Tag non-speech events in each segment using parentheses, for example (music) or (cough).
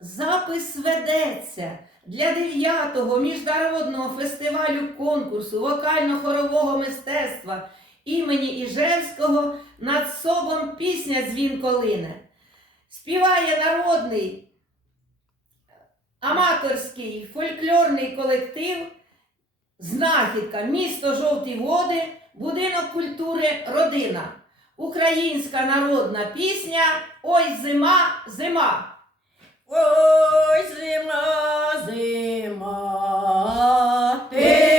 Запис ведеться для 9-го міжнародного фестивалю конкурсу вокально-хорового мистецтва імені Іжевського над собом пісня Дзвін Колине. Співає народний аматорський фольклорний колектив Знахідка, місто Жовті Води, будинок культури Родина. Українська народна пісня Ой зима, зима. Ой, зима, зима, ти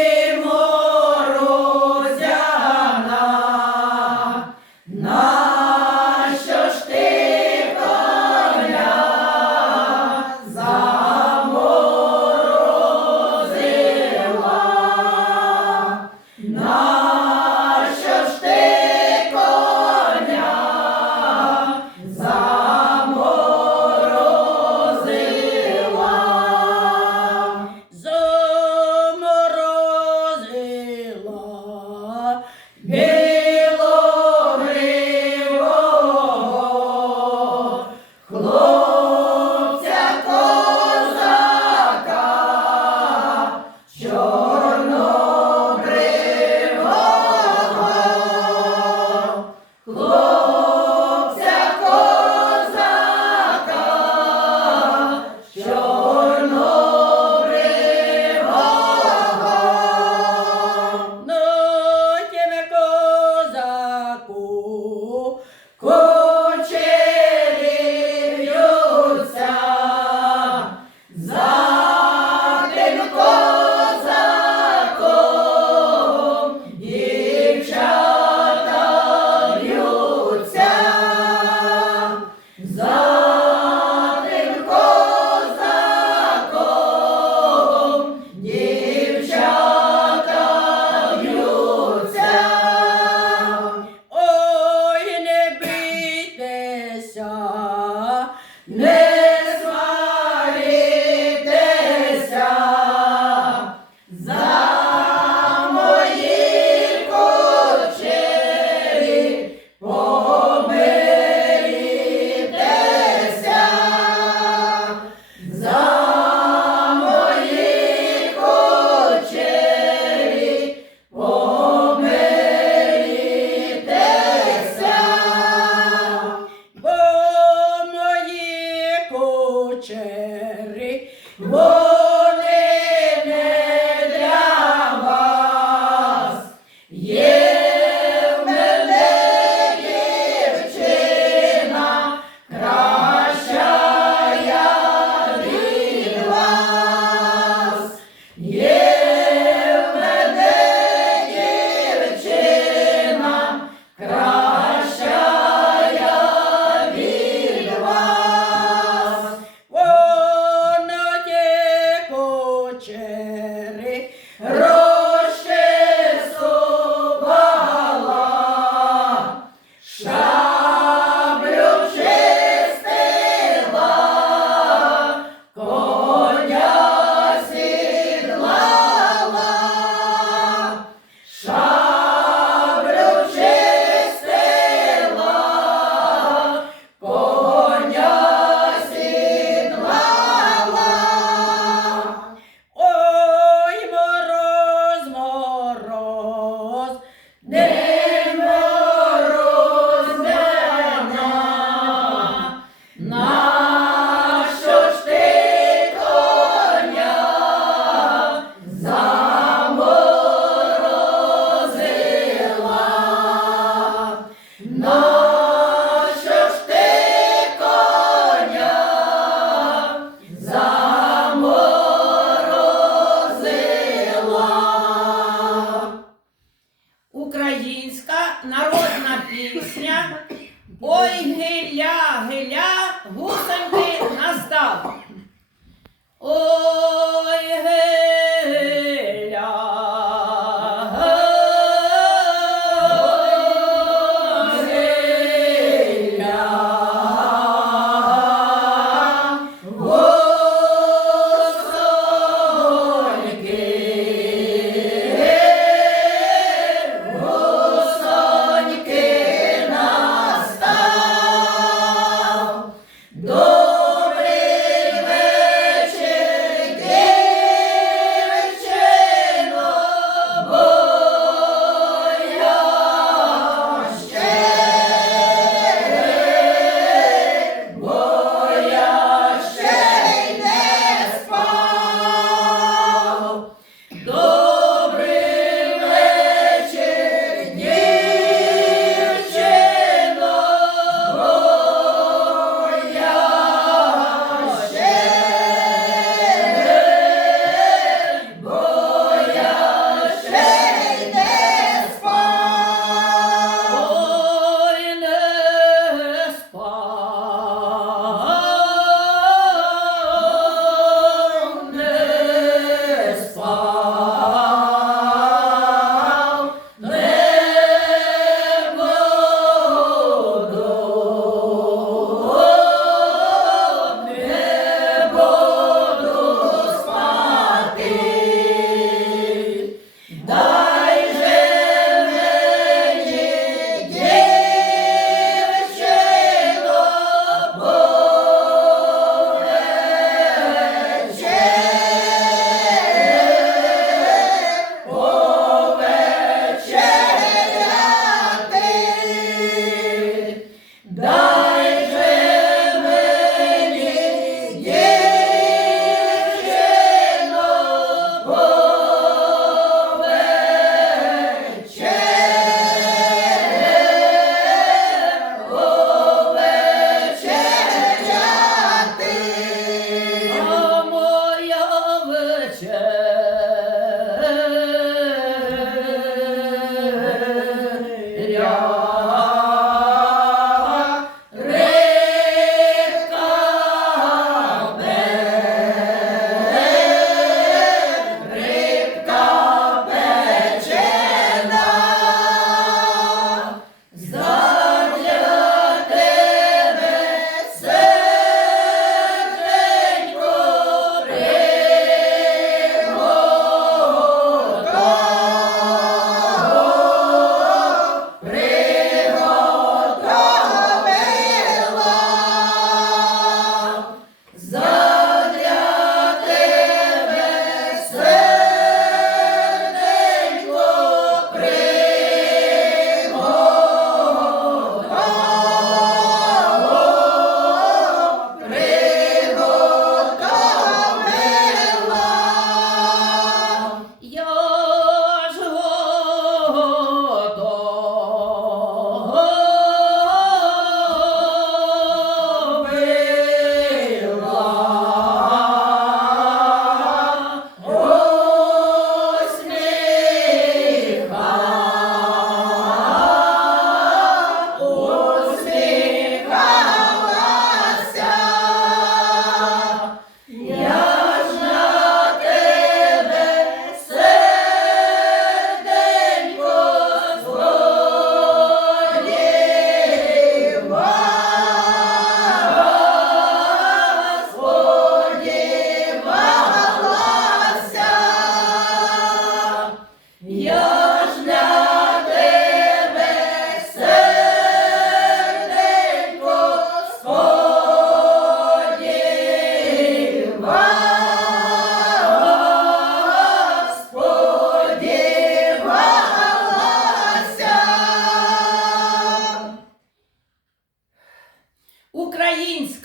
Whoa!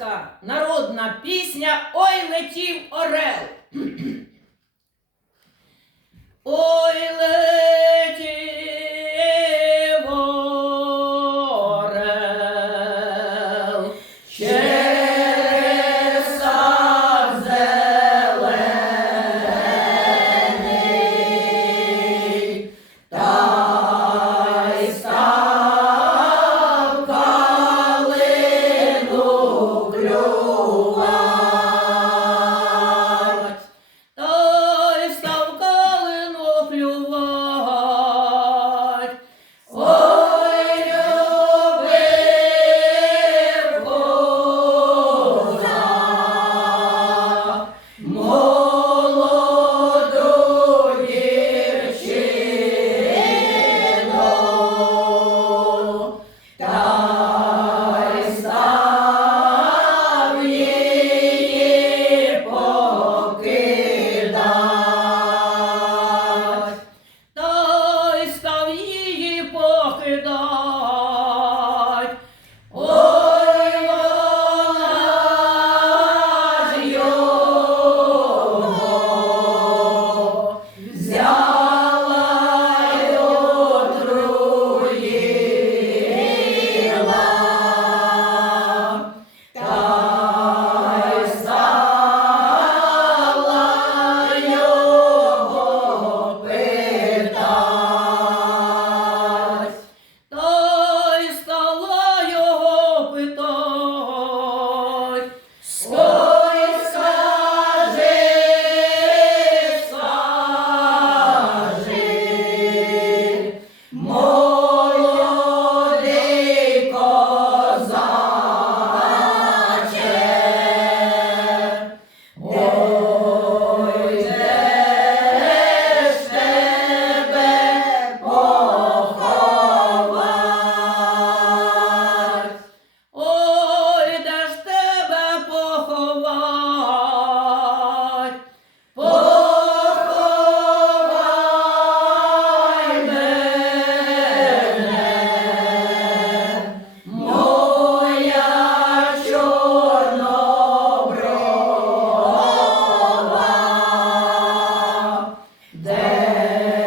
Українська народна пісня Ой летів Орел. (clears throat) Ой летів Amen.